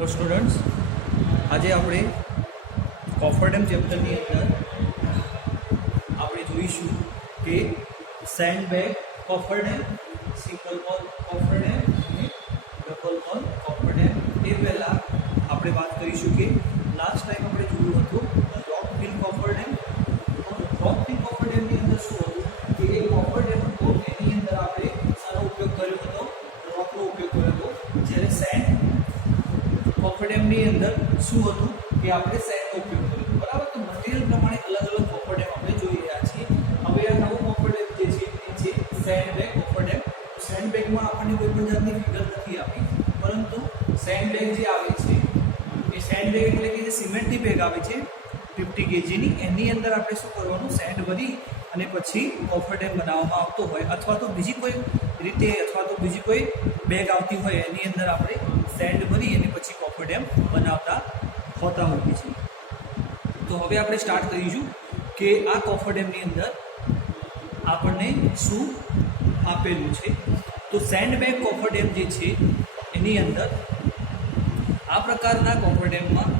તો સ્ટુડન્ટ્સ, આજે આપણે કોફરડેમ ચેપ્ટરની અંદર આપણે જોઈશું કે સેન્ડબેગ કોફરડેમ, સિંગલ વોલ કોફરડેમ અને ડબલ વોલ કોફરડેમ. એ પહેલાં આપણે વાત કરીશું કે લાસ્ટ ટાઈમ આપણે જોયું હતું રોક ફિલ કોફરડેમ. રોક ફિલ કોફરડેમની અંદર શું હતું કે એ કોફરડેમ હતો, એની અંદર આપણે શાનો ઉપયોગ કર્યો હતો? રોકનો ઉપયોગ કર્યો હતો. જ્યારે સેન્ડ કોફરડેમની અંદર શું હતું કે આપણે સેન્ડનો ઉપયોગ કર્યો, બરાબર. તો મટીરિયલ પ્રમાણે અલગ અલગ કોફરડેમ આપણે જોઈ રહ્યા છીએ. હવે આ નવો કોફરડેમ જે છે એ છે સેન્ડબેગ કોફરડેમ. તો સેન્ડબેગમાં આપણને કોઈ પણ જાતની ફિગર નથી આપી, પરંતુ સેન્ડબેગ જે આવે છે એ સેન્ડબેગ એટલે કે જે સિમેન્ટની બેગ આવે છે 50 kgની, એની અંદર આપણે શું કરવાનું? સેન્ડ ભરી અને પછી કોફરડેમ બનાવવામાં આવતો હોય, અથવા તો બીજી કોઈ રીતે, અથવા તો બીજી કોઈ બેગ આવતી હોય એની અંદર આપણે સેન્ડ ભરી અને પછી કોફરડેમ બનાવતા હોતા હોઈએ છીએ. તો હવે આપણે સ્ટાર્ટ કરીશું કે આ કોફરડેમની અંદર આપણને શું આપેલું છે. તો સેન્ડબેગ કોફરડેમ જે છે એની અંદર આ પ્રકારના કોફરડેમમાં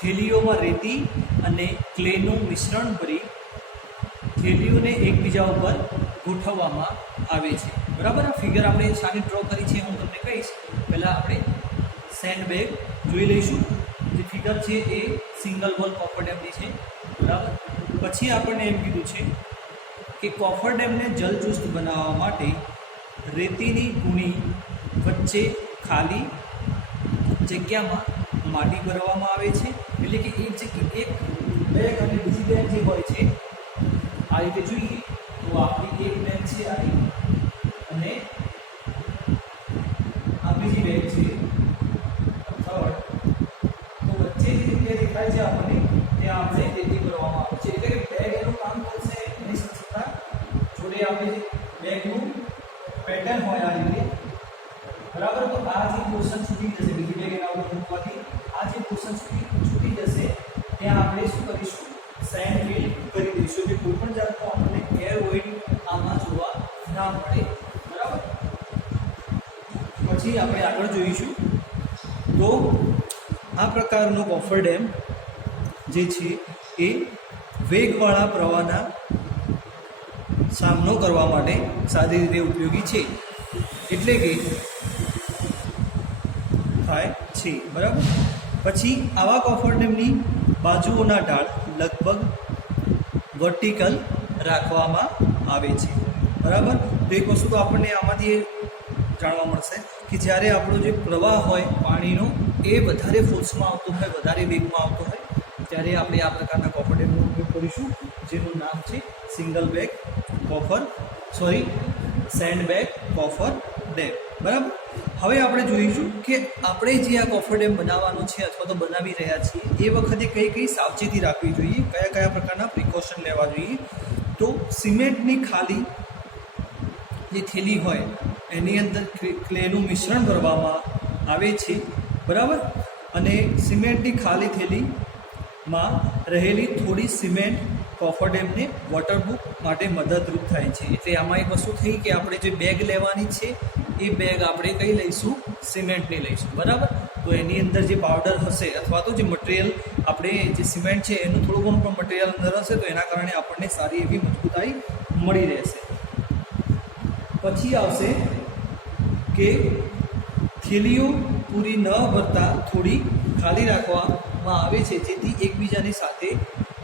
થેલીઓમાં રેતી અને ક્લેનું મિશ્રણ ભરી થેલીઓને એકબીજા ઉપર ગોઠવવામાં આવે છે, બરાબર. આ ફિગર આપણે શાની ડ્રો કરી છે હું તમને કહીશ. પહેલાં આપણે સેન્ડબેગ જોઈ લઈશું. જે ફિગર છે એ સિંગલ વોલ કોફરડેમની છે, બરાબર. પછી આપણને એમ કીધું છે કે કોફરડેમને જલચુસ્ત બનાવવા માટે રેતીની કુણી વચ્ચે ખાલી જગ્યામાં માટી ભરવામાં આવે છે. એટલે કે એક બેગ અને બીજી બેગ જે હોય છે આ રીતે જોઈએ તો આપણી એક બેગ છે આવી અને આ બીજી બેગ છે થર્ડ. તો વચ્ચે જે જગ્યા દેખાય છે આપણને ત્યાં આપણે રેતી ભરવામાં આવે છે. એટલે કે બેગ એનું કામ કરશે એની સાથે જોડે આપણે જે બેગનું પેટર્ન હોય આ રીતે, બરાબર. તો આ જે પોર્શન છૂટી જશે બીજી બેગ એના ઉપર મૂકવાથી આ જે પોર્શન છૂટી જશે ત્યાં આપણે શું કરીશું? સેન્ડ ફિલ કરી દઈશું, કે કોઈ પણ જાતનો આપણને એર ઓઇલ આમાં જોવા ના મળે, બરાબર. પછી આપણે આગળ જોઈશું. તો આ પ્રકારનો કોફરડેમ જે છે એ વેગવાળા પ્રવાહના સામનો કરવા માટે સારી રીતે ઉપયોગી છે, એટલે કે થાય છે, બરાબર. પછી આવા કોફરડેમની બાજુઓના ઢાળ લગભગ વર્ટિકલ રાખવામાં આવે છે, બરાબર. તો એક વસ્તુ તો આપણને આમાંથી જાણવા મળશે કે જ્યારે આપણો જે પ્રવાહ હોય પાણીનો એ વધારે ફોર્સમાં આવતો હોય, વધારે વેગમાં આવતો હોય, ત્યારે આપણે આ પ્રકારના કોફરડેમનો ઉપયોગ કરીશું, જેનું નામ છે સેન્ડબેગ કોફરડેમ, બરાબર. હવે આપણે જોઈશું કે આપણે જે આ કોફરડેમ બનાવવાનો છે અથવા તો બનાવી રહ્યા છીએ એ વખતે કઈ કઈ સાવચેતી રાખવી જોઈએ, કયા કયા પ્રકારના પ્રિકોશન લેવા જોઈએ. તો સિમેન્ટની ખાલી જે થેલી હોય એની અંદર ક્લેનું મિશ્રણ ભરવામાં આવે છે, બરાબર. અને સિમેન્ટની ખાલી થેલીમાં રહેલી થોડી સિમેન્ટ કોફરડેમને વોટરપ્રૂફ માટે મદદરૂપ થાય છે. એટલે આમાં એક વસ્તુ થઈ કે આપણે જે બેગ લેવાની છે એ બેગ આપણે કઈ લઈશું? સિમેન્ટની લઈશું, બરાબર. તો એની અંદર જે પાવડર હશે અથવા તો જે મટીરિયલ આપણે જે સિમેન્ટ છે એનું થોડું ઘણું પણ મટીરિયલ અંદર હશે, તો એના કારણે આપણને સારી એવી મજબૂતાઈ મળી રહેશે. પછી આવશે કે થેલીઓ પૂરી ન ભરતા થોડી ખાલી રાખવામાં આવે છે, જેથી એકબીજાની સાથે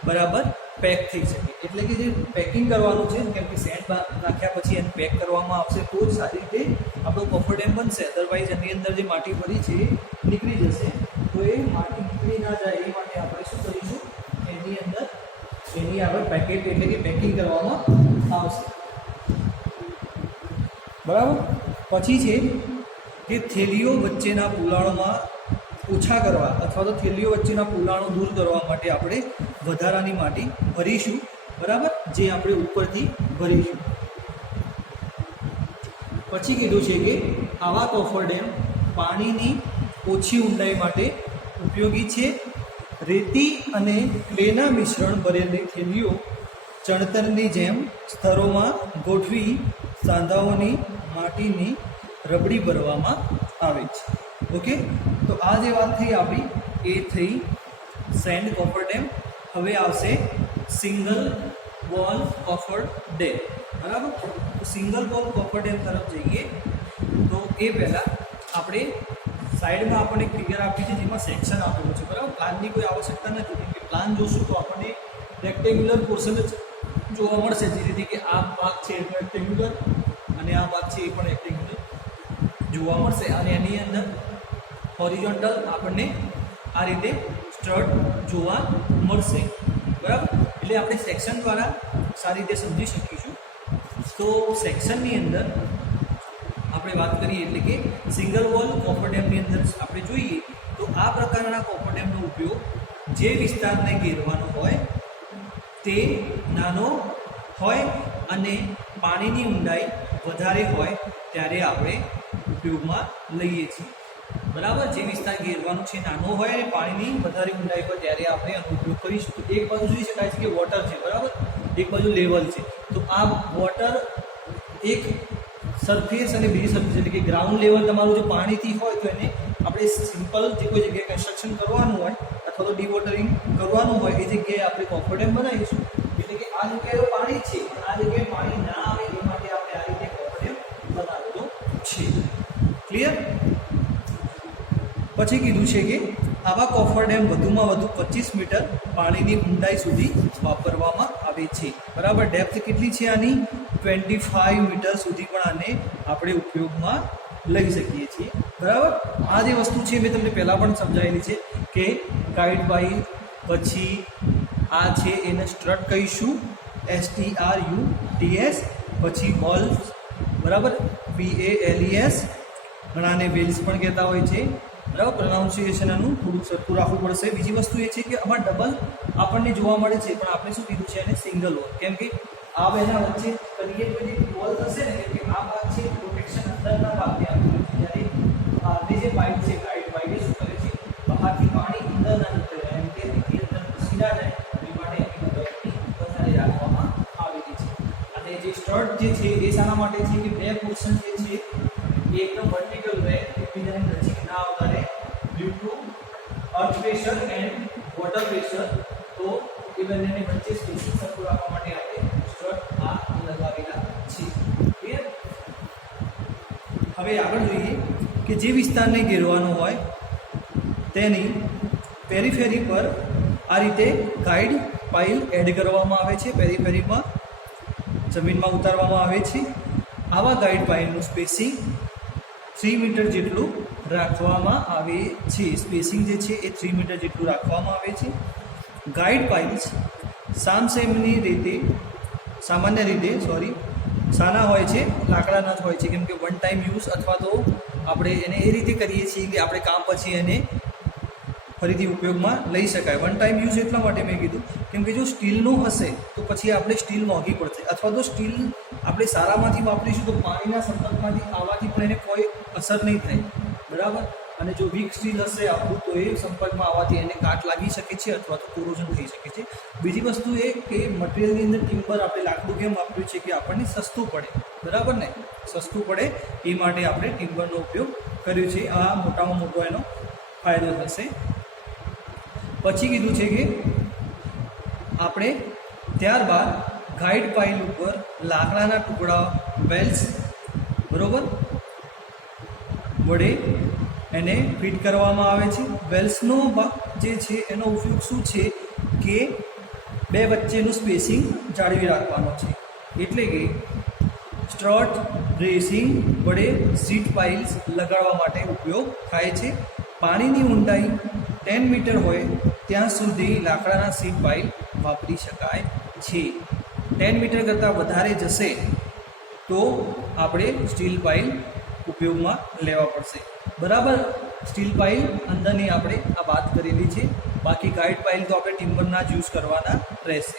બરાબર પેક થઈ શકે. એટલે કે જે પેકિંગ કરવાનું છે, કેમ કે સેન્ડ નાખ્યા પછી એને પેક કરવામાં આવશે તો જ સારી રીતે આપણો કોફરડેમ બનશે. અધરવાઇઝ એની અંદર જે માટી ભરી છે એ નીકળી જશે. તો એ માટી નીકળી ના જાય એ માટે આપણે શું કરીશું? એની આગળ પેકેટ એટલે કે પેકિંગ કરવામાં આવશે, બરાબર. પછી છે કે થેલીઓ વચ્ચેના પોલાણોમાં ઓછા કરવા અથવા તો થેલીઓ વચ્ચેના પોલાણો દૂર કરવા માટે આપણે વધારાની માટી ભરીશું, બરાબર, જે આપણે ઉપરથી ભરીશું. પછી કીધું છે કે આવા કોફરડેમ પાણીની ઓછી ઊંડાઈ માટે ઉપયોગી છે. રેતી અને ક્લેના મિશ્રણ ભરેલી થેલીઓ ચણતરની જેમ સ્તરોમાં ગોઠવી સાંધાઓની માટીની રબડી ભરવામાં આવે છે. ઓકે, તો આ જે વાત થઈ આપણી એ થઈ સેન્ડ કોફર ડેમ. હવે આવશે સિંગલ વોલ કોફર ડેમ. બરાબર, તો સિંગલ વોલ કોફર ડેમ તરફ જઈએ તો એ પહેલાં આપણે સાઈડમાં આપણને ફિગર આપી છે જેમાં સેક્શન આપેલું છે. બરાબર, પ્લાનની કોઈ આવશ્યકતા નથી, કેમ કે પ્લાન જોશું તો આપણને રેક્ટેન્ગ્યુલર પોર્શન જ જોવા મળશે. જે રીતે કે આ ભાગ છે એ રેક્ટેન્ગ્યુલર અને આ ભાગ છે એ પણ રેક્ટેન્ગ્યુલર જોવા મળશે. અને એની અંદર હોરિઝોન્ટલ આપણને આ રીતે સ્ટ્રટ જોવા મળશે. બરાબર, એટલે આપણે સેક્શન દ્વારા સારી રીતે સમજી શકીશું. તો સેક્શનની અંદર આપણે વાત કરીએ એટલે કે સિંગલ વોલ કોફર ડેમની અંદર આપણે જોઈએ તો આ પ્રકારના કોફર ડેમનો ઉપયોગ જે વિસ્તારને ઘેરવાનો હોય તે નાનો હોય અને પાણીની ઊંડાઈ વધારે હોય ત્યારે આપણે ઉપયોગમાં લઈએ છીએ. બરાબર, જે વિસ્તાર ઘેરવાનો છે નાનો હોય અને પાણીની વધારે ઊંડાઈ હોય ત્યારે આપણે આનો ઉપયોગ કરીશું. તો એક બાજુ જોઈ શકાય છે કે વોટર છે. બરાબર, એક બાજુ લેવલ છે. તો આ વોટર એક સરફેસ અને બીજી સરફેસ એટલે કે ગ્રાઉન્ડ લેવલ તમારું જો પાણીથી હોય તો એને આપણે સિમ્પલ જે કોઈ જગ્યાએ કન્સ્ટ્રક્શન કરવાનું હોય અથવા તો ડીવોટરિંગ કરવાનું હોય એ જગ્યાએ આપણે કોફર ડેમ બનાવીશું. એટલે કે આ જગ્યાએ પાણી છે પણ આ જગ્યાએ પાણી ના આવે એ માટે આપણે આ રીતે કોફર ડેમ બનાવેલો છે. ક્લિયર? પછી કીધું છે કે આવા કોફર ડેમ વધુમાં વધુ 25 મીટર પાણીની ઊંડાઈ સુધી વાપરવામાં આવે છે. બરાબર, ડેપ્થ કેટલી છે આની? 25 મીટર સુધી પણ આને આપણે ઉપયોગમાં લઈ શકીએ છીએ. બરાબર, આ જે વસ્તુ છે મેં તમને પહેલાં પણ સમજાવેલી છે કે ગાઈડ બાય, પછી આ છે એને સ્ટ્રટ કહીશું STRUTS, પછી હોલ્સ. બરાબર, VALES, ઘણાને વેલ્સ પણ કહેતા હોય છે. બરાબર, પ્રોનાઉન્સિએશન આનું થોડુંક સરખું રાખવું પડશે. બીજી વસ્તુ એ છે કે આમાં ડબલ આપણને જોવા મળે છે પણ આપણે શું કીધું છે એને સિંગલ વોલ, કેમ કે આ બેના વચ્ચે કરીએ તો જે વોલ થશે ને કે આ ભાગ છે પ્રોટેક્શન અંદરના ભાગને આપેલું છે. જ્યારે આની જે પાઇપ છે ગાઈડ પાઇપ એ શું કરે છે બહારથી પાણી અંદર ના નીકળે એમ કે એની અંદર ઘૂસી ના જાય એ માટે એની બેગની વધારે રાખવામાં આવેલી છે. અને જે સ્ટડ જે છે એ શાના માટે છે કે બે પોર્શન જે છે એ એકદમ વર્ટિકલ રહે, એકબીજાની નજીક ના આવતા રહે due to earth pressure and water pressure. તો એ બંનેની વચ્ચે સ્પેસિંગ સરખું રાખવા માટે આપણે સ્ટ્રટ આ લગાવેલા છે. ક્લિયર? હવે આગળ જોઈએ કે જે વિસ્તારને ઘેરવાનો હોય તેની પેરીફેરી પર આ રીતે ગાઈડ પાઇલ એડ કરવામાં આવે છે. પેરીફેરીમાં જમીનમાં ઉતારવામાં આવે છે. આવા ગાઈડ પાઇલનું સ્પેસિંગ 3 મીટર જેટલું રાખવામાં આવે છે. સ્પેસિંગ જે છે એ 3 મીટર જેટલું રાખવામાં આવે છે. ગાઈડ પાઇલ્સ સામાન્ય રીતે સાના હોય છે? લાકડાના જ હોય છે, કેમ કે વન ટાઈમ યુઝ અથવા તો આપણે એને એ રીતે કરીએ છીએ કે આપણે કામ પછી એને ફરીથી ઉપયોગમાં લઈ શકાય. વન ટાઈમ યુઝ એટલા માટે મેં કીધું કેમ કે જો સ્ટીલનું હશે તો પછી આપણે સ્ટીલ મોંઘી પડશે, અથવા તો સ્ટીલ આપણે સારામાંથી વાપરીશું તો પાણીના સંપર્કમાંથી આવવાથી પણ એને કોઈ અસર નહીં થાય. બરાબર, અને જો વીક સ્ટીલ હશે આપણું તો એ સંપર્કમાં આવવાથી એને કાટ લાગી શકે છે અથવા તો કોરોઝન થઈ શકે છે. બીજી વસ્તુ એ કે મટીરિયલની અંદર ટિમ્બર આપણે લાકડું કેમ વાપર્યું છે કે આપણને સસ્તું પડે. બરાબર ને, સસ્તું પડે એ માટે આપણે ટિમ્બરનો ઉપયોગ કર્યો છે. આ મોટામાં મોટો એનો ફાયદો થશે. પછી કીધું છે કે આપણે ત્યારબાદ ગાઈડ પાઇલ ઉપર લાકડાના ટુકડા વેલ્સ બરોબર વડે એને ફિટ કરવામાં આવે છે. વેલ્સનો જે છે એનો ઉપયોગ શું છે કે બે વચ્ચેનું સ્પેસિંગ જાળવી રાખવાનો છે. એટલે કે સ્ટ્રટ બ્રેસિંગ વડે સીટ પાઇલ્સ લગાડવા માટે ઉપયોગ થાય છે. પાણીની ઊંડાઈ 10 મીટર હોય ત્યાં સુધી લાકડાના સીટ પાઇલ વાપરી શકાય છે. 10 મીટર કરતાં વધારે જશે તો આપણે સ્ટીલ પાઇલ ઉપયોગમાં લેવા પડશે. બરાબર, સ્ટીલ પાઇલ અંદરની આપણે આ વાત કરેલી છે. બાકી ગાઈડ પાઇલ તો આપણે ટિમ્બરના જ યુઝ કરવાના રહેશે.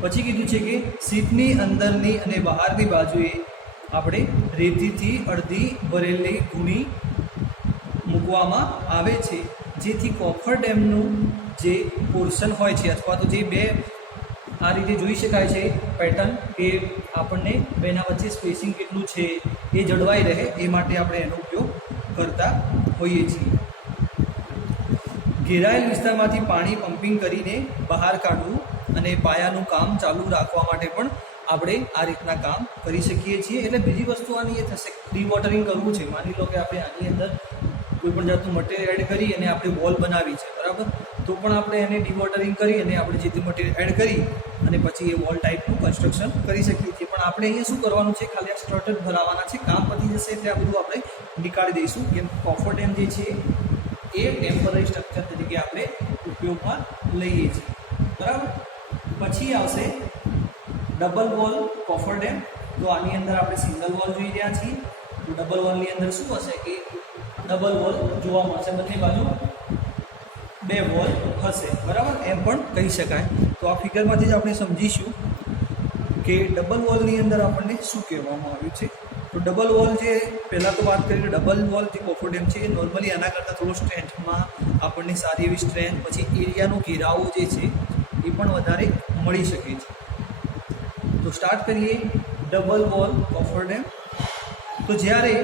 પછી કીધું છે કે સીટની અંદરની અને બહારની બાજુએ આપણે રેતીથી અડધી ભરેલી ગુણી મૂકવામાં આવે છે, જેથી કોફર ડેમનું જે પોર્શન હોય છે અથવા તો જે બે આ રીતે જોઈ શકાય છે પેટર્ન કે આપણને બેના વચ્ચે સ્પેસિંગ કેટલું છે એ જળવાઈ રહે એ માટે આપણે એનો ઉપયોગ કરતા હોઈએ છીએ. ઘેરાયેલ વિસ્તારમાંથી પાણી પમ્પિંગ કરીને બહાર કાઢવું અને પાયાનું કામ ચાલુ રાખવા માટે પણ આપણે આ રીતના કામ કરી શકીએ છીએ. એટલે બીજી વસ્તુ આની એ થશે, ડિવોટરિંગ કરવું છે. માની લો કે આપણે આની અંદર કોઈ પણ જાતનું મટીરિયલ એડ કરી અને આપણે વોલ બનાવી છે, બરાબર, તો પણ આપણે એને ડિવોટરિંગ કરી અને આપણે જે મટીરિયલ એડ કરી અને પછી એ વોલ ટાઈપનું કન્સ્ટ્રક્શન કરી શકીએ છીએ. પણ આપણે અહીંયા શું કરવાનું છે, ખાલી આ સ્ટ્રટ જ ભરાવાના છે. કામ પતી જશે એટલે આ બધું આપણે નીકાળી દઈશું. કેમ કોફર ડેમ જે છે એ ટેમ્પરરી સ્ટ્રક્ચર તરીકે આપણે ઉપયોગમાં લઈએ છીએ, બરાબર. પછી આવશે ડબલ વોલ કોફર ડેમ. તો આની અંદર આપણે સિંગલ વોલ જોઈ રહ્યા છીએ. તો ડબલ વોલની અંદર શું હશે કે ડબલ વોલ જોવા મળશે, બંને બાજુ બે વોલ હશે, બરાબર, એમ પણ કહી શકાય. તો આ ફિગરમાંથી જ આપણે સમજીશું કે ડબલ વોલની અંદર આપણને શું કહેવામાં આવ્યું છે. તો ડબલ વોલ જે પહેલાં તો વાત કરીએ, ડબલ વોલ જે કોફર ડેમ છે એ નોર્મલી આના કરતાં થોડો સ્ટ્રેન્થમાં આપણને સારી એવી સ્ટ્રેન્થ, પછી એરિયાનો ઘેરાવો જે છે એ પણ વધારે મળી શકે છે. તો સ્ટાર્ટ કરીએ ડબલ વોલ કોફર ડેમ. તો જ્યારે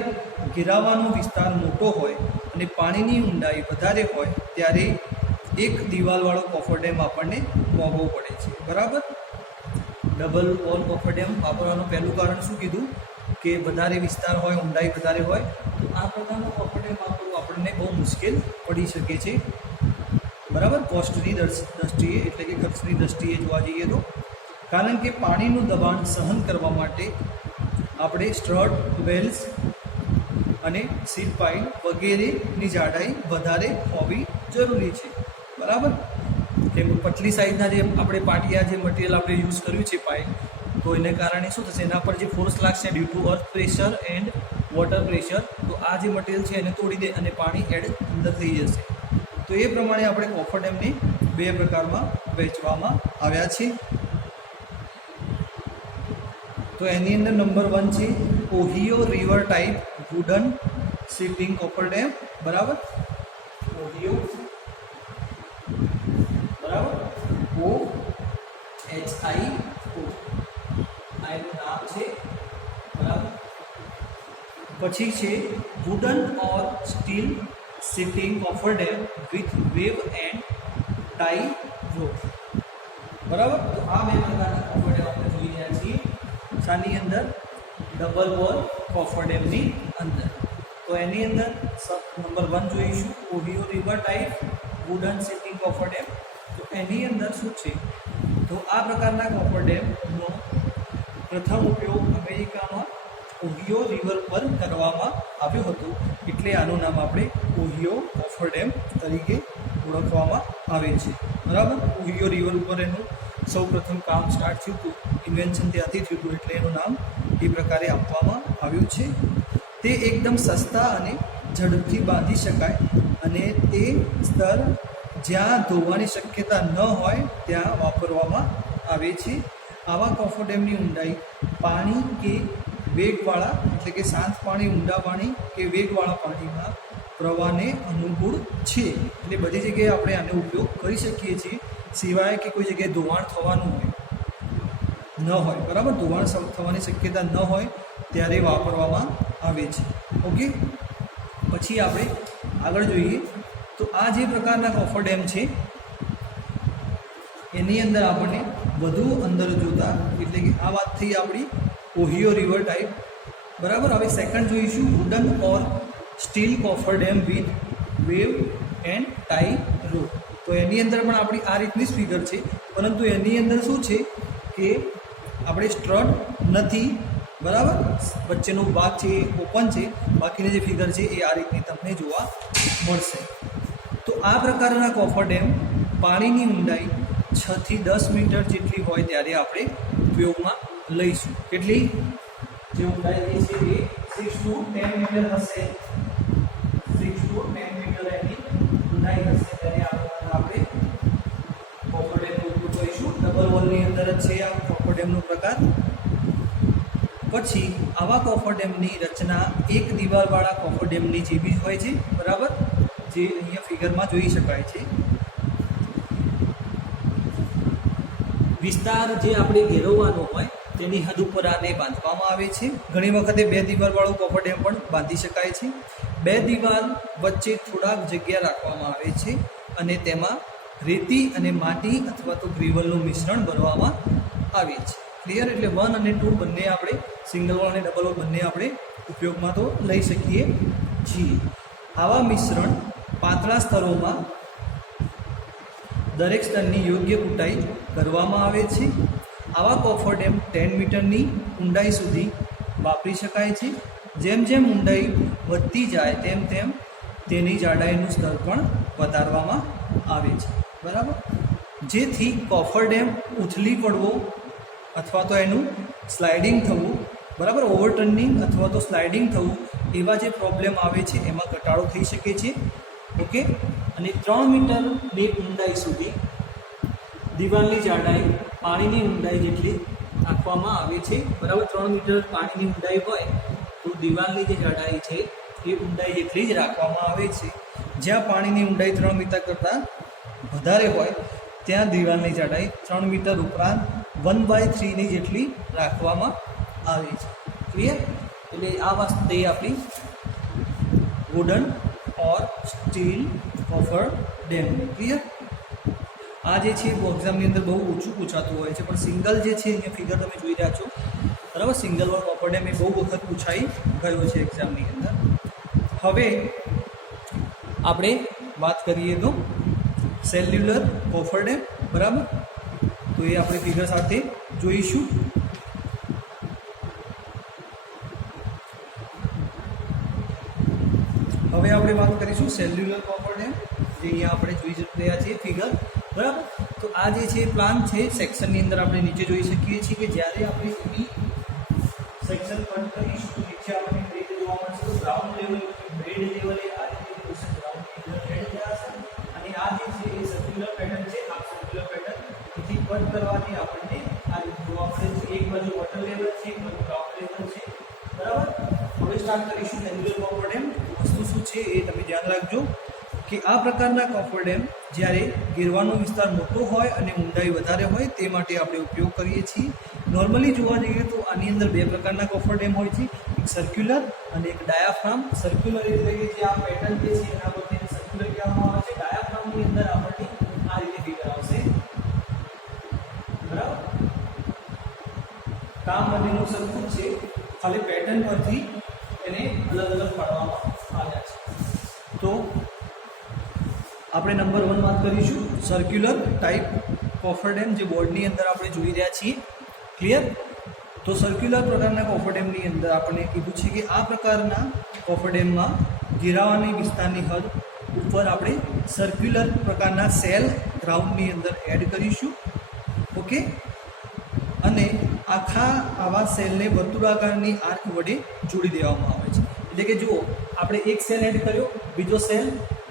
ઘેરાવાનો વિસ્તાર મોટો હોય અને પાણીની ઊંડાઈ વધારે હોય ત્યારે એક દિવાલવાળો કોફર ડેમ આપણને મોંઘો પડે છે, બરાબર. ડબલ વોલ કોફર ડેમ વાપરવાનું પહેલું કારણ શું કીધું કે વધારે વિસ્તાર હોય, ઊંડાઈ વધારે હોય, તો આ પ્રકારનો કોફર ડેમ વાપરવું આપણને બહુ મુશ્કેલ પડી શકે છે, બરાબર, કોસ્ટની દ્રષ્ટિએ, એટલે કે ખર્ચની દ્રષ્ટિએ જોવા જઈએ તો. કારણ કે પાણીનું દબાણ સહન કરવા માટે આપણે સ્ટ્રટ, વેલ્સ અને સીટ પાઇલ વગેરેની જાડાઈ વધારે હોવી જરૂરી છે, બરાબર. કેમ પતલી સાઇઝના જે આપણે પાટિયા જે મટીરિયલ આપણે યુઝ કર્યું છે પાઇલ, તો એને કારણે શું થશે, એના પર જે ફોર્સ લાગશે due to earth pressure and water pressure, તો આ જે મટીરિયલ છે એને તોડી દે અને પાણી એડ અંદર થઈ જશે. તો એ પ્રમાણે આપણે કોફર ડેમને બે પ્રકારમાં વહેંચવામાં આવ્યા છે. તો એની અંદર નંબર 1 છે Ohio river type wooden sitting coffer dam, બરાબર. ઓહિયો, બરાબર, OHIO આ એનું નામ છે, બરાબર. પછી છે wooden or steel sheeting coffer dam with wave and tie rope, બરાબર. તો આ બે પ્રકારના કોફર ડેમ આપણે જોઈ રહ્યા છીએ શાની અંદર, ડબલ વોલ કોફર ડેમની અંદર. તો એની અંદર નંબર 1 જોઈશું Ohio river type wooden sitting coffer dam. તો એની અંદર શું છે, તો આ પ્રકારના કોફર ડેમનો પ્રથમ ઉપયોગ અમેરિકામાં ઓહિયો રિવર પર કરવામાં આવ્યો હતો, એટલે આનું નામ આપણે ઓહિયો કોફર ડેમ તરીકે ઓળખવામાં આવે છે, બરાબર. ઓહિયો રિવર ઉપર એનું સૌ પ્રથમ કામ સ્ટાર્ટ થયું હતું, ઇન્વેન્શન ત્યાંથી થયું હતું, એટલે એનું નામ એ પ્રકારે આપવામાં આવ્યું છે. તે એકદમ સસ્તા અને ઝડપથી બાંધી શકાય અને તે સ્તર જ્યાં ધોવાની શક્યતા ન હોય ત્યાં વાપરવામાં આવે છે. આવા કોફર ડેમની ઊંડાઈ પાણી કે વેગવાળા, એટલે કે શાંત પાણી, ઊંડા પાણી કે વેગવાળા પાણીના પ્રવાહને અનુકૂળ છે. એટલે બધી જગ્યાએ આપણે આનો ઉપયોગ કરી શકીએ છીએ, સિવાય કે કોઈ જગ્યાએ ધોવાણ થવાનું ન હોય, બરાબર, ધોવાણ થવાની શક્યતા ન હોય ત્યારે વાપરવામાં આવે છે. ઓકે, પછી આપણે આગળ જોઈએ. તો આ જે પ્રકારના કોફર ડેમ છે એની અંદર આપણને વધુ અંદર જોતા, એટલે કે આ વાત થઈ આપણી ઓહિયો રિવર ટાઈપ, બરાબર. હવે સેકન્ડ જોઈશું wooden or steel coffer dam with wave and tie rope. તો એની અંદર પણ આપણી આ રીતની જ ફિગર છે, પરંતુ એની અંદર શું છે કે આપણે સ્ટ્રટ નથી, બરાબર, વચ્ચેનો ભાગ છે એ ઓપન છે, બાકીની જે ફિગર છે એ આ રીતની તમને જોવા મળશે. તો આ પ્રકારના કોફર ડેમ પાણીની ઊંડાઈ 6 થી 10 મીટર જેટલી હોય ત્યારે આપણે ઉપયોગમાં લઈશું. કેટલી જે ઊંડાઈ છે એ 6 to 10 મીટર હશે, 6 to 10 મીટર એની ઊંડાઈ હશે ત્યારે આપણે કોફર ડેમનો ઉપયોગ કરીશું. ડબલ વોલની અંદર જ છે આ કોફર ડેમનો પ્રકાર. પછી આવા કોફર ડેમની રચના એક દિવાલવાળા કોફર ડેમની જેવી હોય છે, બરાબર, જે અહીંયા ફિગરમાં જોઈ શકાય છે. વિસ્તાર જે આપણે ઘેરવવાનો હોય તેની હદ ઉપર આને બાંધવામાં આવે છે. ઘણી વખતે બે દિવાલવાળો કોફર ડેમ પણ બાંધી શકાય છે. બે દિવાલ વચ્ચે થોડાક જગ્યા રાખવામાં આવે છે અને તેમાં રેતી અને માટી અથવા તો ગ્રેવલનું મિશ્રણ ભરવામાં આવે છે. ક્લિયર? એટલે 1 અને 2 બંને આપણે સિંગલ વોલ અને ડબલ વોલ બંને આપણે ઉપયોગમાં તો લઈ શકીએ છીએ. આવા મિશ્રણ પાતળા સ્તરોમાં દરેક સ્તરની યોગ્ય કૂટાઈ કરવામાં આવે છે. આવા કોફરડેમ 10 મીટરની ઊંડાઈ સુધી વાપરી શકાય છે. જેમ જેમ ઊંડાઈ વધતી જાય તેમ તેમ તેની જાડાઈનું સ્તર પણ વધારવામાં આવે છે. બરાબર? જેથી કોફરડેમ ઉથલી પડવો અથવા તો એનું સ્લાઇડિંગ થવું, બરાબર, ઓવરટર્નિંગ અથવા તો સ્લાઇડિંગ થવું એવા જે પ્રોબ્લેમ આવે છે એમાં ઘટાડો થઈ શકે છે. ઓકે. અને 3 મીટરની ઊંડાઈ સુધી દિવાલની જાડાઈ પાણીની ઊંડાઈ જેટલી રાખવામાં આવે છે. બરાબર? 3 મીટર પાણીની ઊંડાઈ હોય તો દિવાલની જે જાડાઈ છે એ ઊંડાઈ જેટલી જ રાખવામાં આવે છે. જ્યાં પાણીની ઊંડાઈ 3 મીટર કરતાં વધારે હોય ત્યાં દિવાલની જાડાઈ 3 મીટર ઉપરાંત 1/3 જેટલી રાખવામાં આવે છે. ક્લિયર? એટલે આ વસ્તુ આપણી વુડન ઓર સ્ટીલ કોફરડેમ. ક્લિયર? આ જે છે એક્ઝામની અંદર બહુ ઓછું પૂછાતું હોય છે, પણ સિંગલ જે છે અહીંયા ફિગર તમે જોઈ રહ્યા છો, બરાબર, સિંગલ વોલ કોફરડેમ એ બહુ વખત પૂછાઈ ગયો છે એક્ઝામની અંદર. હવે આપણે વાત કરીએ તો સેલ્યુલર કોફરડેમ. બરાબર? તો એ આપણે ફિગર સાથે જોઈશું. હવે આપણે વાત કરીશું સેલ્યુલર કોફરડેમ, જે અહીંયા આપણે જોઈ રહ્યા છીએ ફિગર. બરાબર? તો આ જે છે પ્લાન છે સેક્શનની અંદર આપણે નીચે જોઈ શકીએ છીએ કે જ્યારે આપણે એની સેક્શન કટ કરીશું તો નીચે આપણે કઈ રીતે જોવા મળશે તો ગ્રાઉન્ડ લેવલ બેડ લેવલે આ રીતે પોર્શન ગ્રાઉન્ડની અંદર એડ થશે અને આ જે છે એ સર્ક્યુલર પેટર્ન છે. આ સર્ક્યુલર પેટર્ન થી કટ કરવાથી આપણને આ રીતે જોવા મળે છે. એક બાજુ વોટર લેવલ છે, એક બાજુ ગ્રાઉન્ડ લેવલ છે. બરાબર? હવે સ્ટાર્ટ કરીશું સેલ્યુલર કોફરડેમ. વસ્તુ શું છે એ તમે ધ્યાન રાખજો કે આ પ્રકારના કોફરડેમ જ્યારે ઘેરવાનો વિસ્તાર મોટો હોય અને ઊંડાઈ વધારે હોય તે માટે આપણે ઉપયોગ કરીએ છીએ. નોર્મલી જોવા જઈએ તો આની અંદર 2 પ્રકારના કોફરડેમ હોય છે, એક સર્ક્યુલર અને એક ડાયાફ્રામ. સર્ક્યુલર એટલે કે જે આ પેટર્ન જે છે એના પરથી સર્ક્યુલર કહેવામાં આવે છે. ડાયાફ્રામની અંદર આપણને આ રીતે ફિગર આવશે. બરાબર? કામ બંનેનું સરખું છે, ખાલી પેટર્ન પરથી એને અલગ અલગ પાડવામાં આવ્યા છે. તો આપણે નંબર 1 વાત કરીશું સર્ક્યુલર ટાઈપ કોફરડેમ, જે બોર્ડની અંદર આપણે જોઈ રહ્યા છીએ. ક્લિયર? તો સર્ક્યુલર પ્રકારના કોફરડેમની અંદર આપણે કીધું છે કે આ પ્રકારના કોફરડેમમાં ઘેરાવાની વિસ્તારની હદ ઉપર આપણે સર્ક્યુલર પ્રકારના સેલ ગ્રાઉન્ડની અંદર એડ કરીશું. ઓકે. અને આખા આવા સેલને વર્તુળાકારની આર્ક વડે જોડી દેવામાં આવે છે. એટલે કે જુઓ, આપણે એક સેલ એડ કર્યો, બીજો સેલ,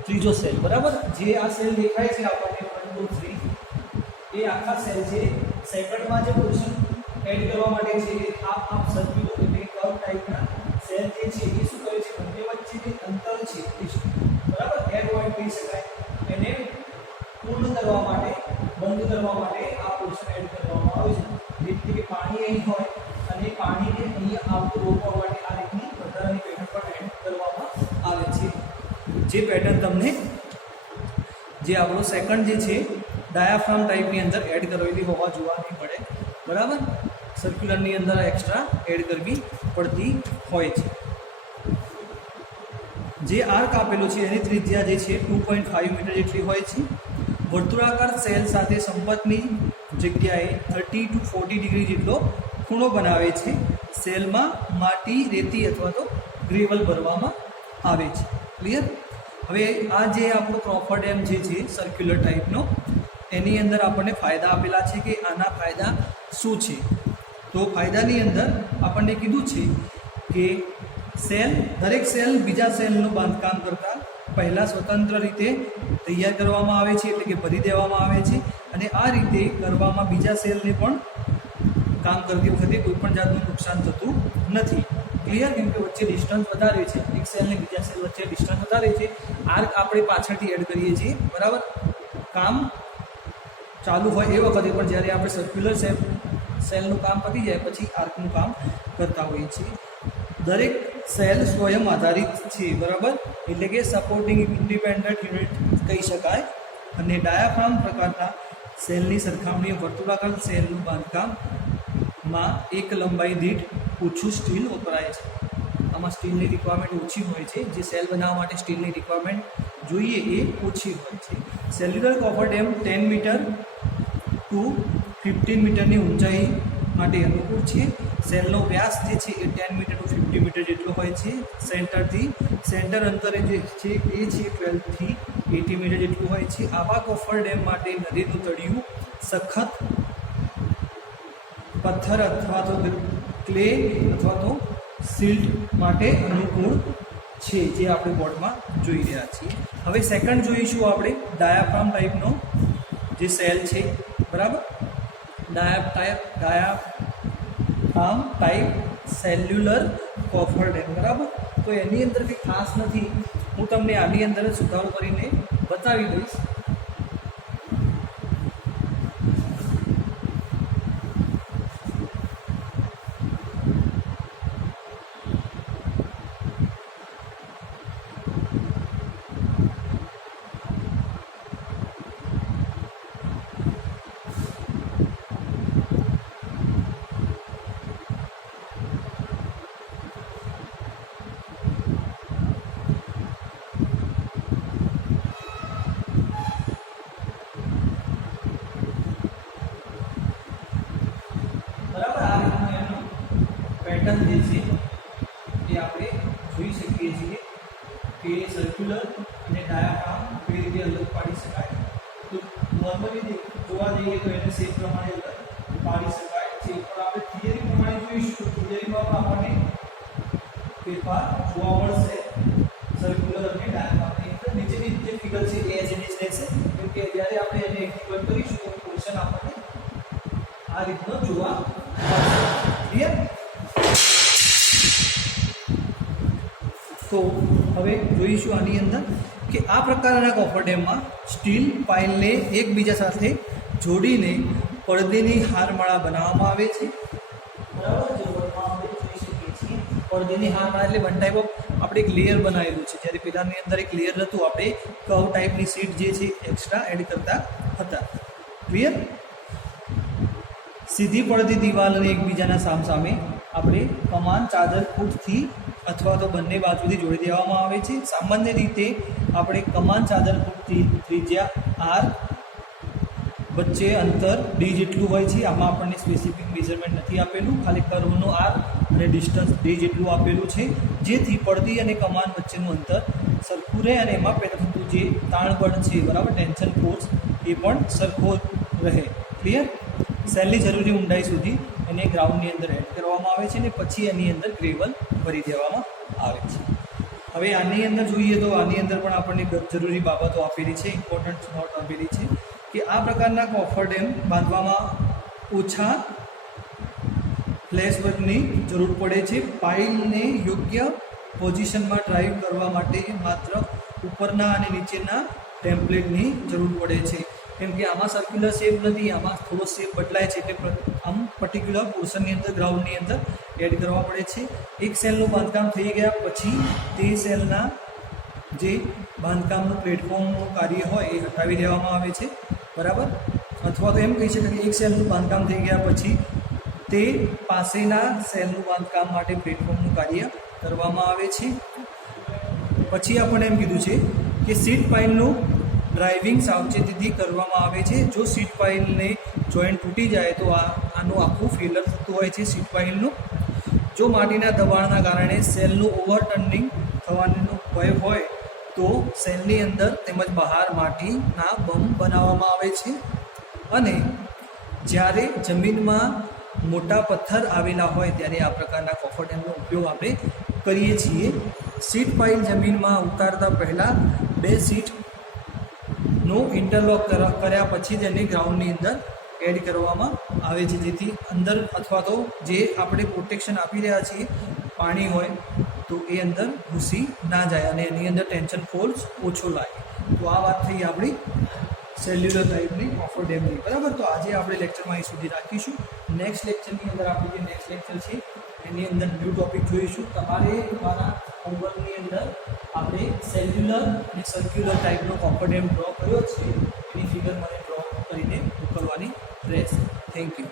ત્રીજો સેલ. બરાબર? જે આ સેલ દેખાય છે આપણને 1 2 3 એ આખા સેલ છે. સેકન્ડમાં જે પોર્શન એડ કરવા માટે છે એ આ સર્ક્યુલર એટલે કર્વ ટાઈપના સેલ જે છે એ શું કરે છે, બંને વચ્ચે જે અંતર છે, બરાબર, એડ પોઈન્ટ કહી શકાય, એને પૂર્ણ કરવા માટે, બંધ કરવા માટે આ પોર્શન એડ કરવામાં આવે છે. એટલે કે પાણી અહીં હોય અને પાણીને અહીંયા આવતું રોકવા માટે આ રીતની વધારાની પેટર્ન પણ એડ કરવામાં આવે છે. જે પેટર્ન તમને જે આપણો સેકન્ડ જે છે ડાયાફ્રામ ટાઈપની અંદર એડ કરેલી હોવા જોવા નહીં મળે. બરાબર? સર્ક્યુલરની અંદર એક્સ્ટ્રા એડ કરવી પડતી હોય છે. જે આર્ક આપેલો છે એની ત્રિજ્યા જે છે 2.5 મીટર જેટલી હોય છે. વર્તુળાકાર સેલ સાથે સંપર્કની જગ્યાએ 30 to 40 ડિગ્રી જેટલો ખૂણો બનાવે છે. સેલમાં માટી, રેતી અથવા તો ગ્રેવલ ભરવામાં આવે છે. ક્લિયર? હવે આ જે આપણો કોફરડેમ જે છે સર્ક્યુલર ટાઈપનો, એની અંદર આપણને ફાયદા આપેલા છે કે આના ફાયદા શું છે. તો ફાયદાની અંદર આપણને કીધું છે કે દરેક સેલ બીજા સેલનું બાંધકામ કરતાં પહેલાં સ્વતંત્ર રીતે તૈયાર કરવામાં આવે છે, એટલે કે ભરી દેવામાં આવે છે. અને આ રીતે કરવામાં બીજા સેલને પણ કામ કરતી વખતે કોઈ પણ જાતનું નુકસાન થતું નથી. ક્લિયર? કેમ કે વચ્ચે ડિસ્ટન્સ વધારે છે, એક સેલને બીજા સેલ વચ્ચે ડિસ્ટન્સ વધારે છે. આર્ક આપણે પાછળથી એડ કરીએ છીએ. બરાબર? કામ ચાલુ હોય એ વખતે પણ જ્યારે આપણે સર્ક્યુલર સેલનું કામ પતી જાય પછી આર્કનું કામ કરતા હોઈએ છીએ. દરેક સેલ સ્વયં આધારિત છે, બરાબર, એટલે કે સપોર્ટિંગ ઇન્ડિપેન્ડન્ટ યુનિટ કહી શકાય. અને ડાયાફ્રામ પ્રકારના સેલની સરખામણીએ વર્તુળાકાર સેલનું બાંધકામમાં એક લંબાઈ દીઠ ઓછું સ્ટીલ વપરાય છે. આમાં સ્ટીલની રિક્વાયરમેન્ટ ઓછી હોય છે, જે સેલ બનાવવા માટે સ્ટીલની રિક્વાયરમેન્ટ જોઈએ એ ઓછી હોય છે. સેલ્યુલર કોફરડેમ 10 મીટર ટુ 15 મીટરની ઊંચાઈ માટે અનુકૂળ છે. સેલનો વ્યાસ જે છે એ 10 મીટર ટુ 50 મીટર જેટલો હોય છે. સેન્ટર અંતરે જે છે એ છે 12 થી 80 મીટર જેટલું હોય છે. આવા કોફરડેમ માટે નદીનું તળિયું સખત પથ્થર અથવા તો ક્લે અથવા તો સિલ્ટ માટે અનુકૂળ છે, જે આપણે બોર્ડમાં જોઈ રહ્યા છીએ. હવે સેકન્ડ જોઈશું આપણે ડાયાફ્રામ ટાઈપનો જે સેલ છે, બરાબર. ડાયાફ્રામ ટાઈપ સેલ્યુલર કોફરડેમ, બરાબર. તો એની અંદર કંઈ ખાસ નથી, હું તમને આની અંદર જ સુધારો કરીને બતાવી દઈશ. પેટર્ન જે છે એ આપણે જોઈ શકીએ છીએ કે સર્ક્યુલર અને ડાયાફ્રામ કઈ રીતે અલગ પાડી શકાય. તો નોર્મલી જોવા જઈએ તો એને શેપ પ્રમાણે અલગ પાડી શકાય છે, પણ આપણે થિયરી પ્રમાણે જોઈશું. થિયરીમાં આપણને ફેરફાર જોવા મળશે સર્ક્યુલર અને ડાયાફ્રામની અંદર. નીચેની જે ફિગર છે એ એઝ ઇટ ઇઝ રહેશે, કેમ કે જ્યારે આપણે એને એક્ટિવેટ કરીશું તો પોર્શન આપણને આ રીતનો જોવા મળશે. ક્લિયર? તો હવે જોઈશું આની અંદર કે આ પ્રકારના કોફરડેમમાં સ્ટીલ પાઇલને એકબીજા સાથે જોડીને પડદીની હારમાળા બનાવવામાં આવે છે, બરાબર. જે બોર્ડમાં આપણે જોઈ શકીએ છીએ પડદીની હારમાળા એટલે વન ટાઈપ ઓફ આપણે એક લેયર બનાવેલું છે. જ્યારે પેલાની અંદર એક લેયર હતું, આપણે કર્વ ટાઈપની શીટ જે છે એક્સ્ટ્રા એડ કરતા હતા. ક્લિયર? સીધી પડતી દિવાલને એકબીજાના સામસામે આપણે કમાન ચાદર ફૂટથી અથવા તો બંને બાજુથી જોડી દેવામાં આવે છે. સામાન્ય રીતે આપણે કમાન ચાદર ફૂટથી ત્રિજ્યા આર વચ્ચે અંતર ડી જેટલું હોય છે. આમાં આપણને સ્પેસિફિક મેઝરમેન્ટ નથી આપેલું, ખાલી કર્વનો આર અને ડિસ્ટન્સ ડી જેટલું આપેલું છે, જેથી પડદી અને કમાન વચ્ચેનું અંતર સરખું રહે અને એમાં પેદા થતું જે તાણબળ છે, બરાબર, ટેન્શન ફોર્સ, એ પણ સરખો રહે. ક્લિયર? સેલની જરૂરી ઊંડાઈ સુધી એને ગ્રાઉન્ડની અંદર એડ કરવામાં આવે છે અને પછી એની અંદર ગ્રેવલ ભરી દેવામાં આવે છે. હવે આની અંદર જોઈએ તો આની અંદર પણ આપણને જરૂરી બાબતો આપેલી છે, ઇમ્પોર્ટન્ટ નોટ આપેલી છે કે આ પ્રકારના કોફરડેમ બાંધવામાં ઓછા ફ્લેશવર્કની જરૂર પડે છે. પાઇલને યોગ્ય પોઝિશનમાં ડ્રાઈવ કરવા માટે માત્ર ઉપરના અને નીચેના ટેમ્પલેટની જરૂર પડે છે, કેમ કે આમાં સર્ક્યુલર શેપ નથી, આમાં થોડો શેપ બદલાય છે, એટલે આમ પર્ટિક્યુલર પોર્શનની અંદર ગ્રાઉન્ડની અંદર એડ કરવા પડે છે. એક સેલનું બાંધકામ થઈ ગયા પછી તે સેલના જે બાંધકામનું પ્લેટફોર્મનું કાર્ય હોય એ હટાવી દેવામાં આવે છે, બરાબર. અથવા તો એમ કહી શકાય કે એક સેલનું બાંધકામ થઈ ગયા પછી તે પાસેના સેલનું બાંધકામ માટે પ્લેટફોર્મનું કાર્ય કરવામાં આવે છે. પછી આપણે એમ કીધું છે કે સીટ પાઇલનું ડ્રાઇવિંગ સાવચેતીથી કરવામાં આવે છે. જો સીટ પાઇલને જોઈન્ટ તૂટી જાય તો આનું આખું ફેલર થતું હોય છે સીટ પાઇલનું. જો માટીના દબાણના કારણે સેલનું ઓવરટર્નિંગ થવાનો ભય હોય તો સેલની અંદર તેમજ બહાર માટીના બમ બનાવવામાં આવે છે. અને જ્યારે જમીનમાં મોટા પથ્થર આવેલા હોય ત્યારે આ પ્રકારના કોફરડેમનો ઉપયોગ આપણે કરીએ છીએ. સીટ પાઇલ જમીનમાં ઉતારતા પહેલાં 2 સીટનો ઇન્ટરલોક કર્યા પછી તેને ગ્રાઉન્ડની અંદર એડ કરવામાં આવે છે, જેથી અંદર અથવા તો જે આપણે પ્રોટેક્શન આપી રહ્યા છીએ પાણી હોય તો એ અંદર ઘૂસી ના જાય અને એની અંદર ટેન્શન ફોર્સ ઓછો લાગે. તો આ વાત થઈ આપણી સેલ્યુલર ટાઈપની કોફરડેમની, બરાબર. તો આજે આપણે લેક્ચરમાં અહીં સુધી રાખીશું. નેક્સ્ટ લેક્ચરની અંદર આપણું જે નેક્સ્ટ લેક્ચર છે એની અંદર ન્યૂ ટોપિક જોઈશું. તમારે તમારા હોમવર્કની અંદર આપણે સેલ્યુલર અને સર્ક્યુલર ટાઈપનો કોફર ડેમ ડ્રો કર્યો છે એની ફિગર મને ડ્રો કરીને મોકલવાની રહેશે. Thank you.